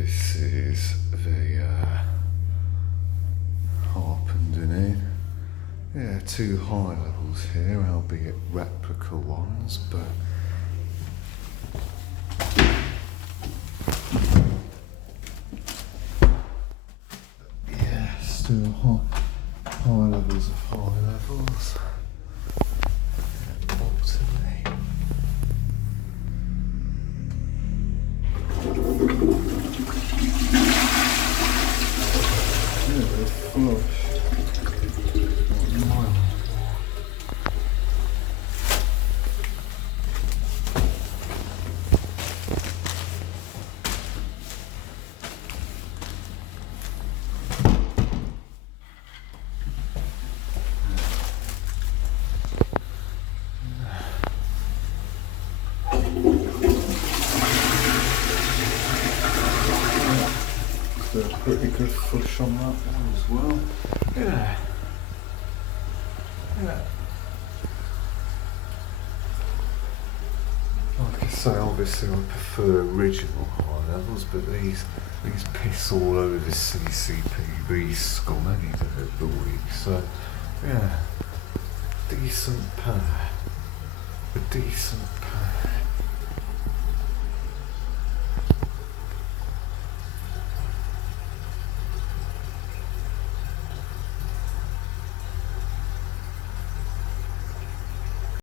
This is the Harpenden. Yeah, two high levels here, albeit replica ones, but yeah, still high levels of high levels. Balterley. Yeah, they're flush. A pretty good flush on that one as well. Yeah. Like I say, obviously I prefer original high levels, but these piss all over the CCPB scum any day of the week. So yeah, decent power, a decent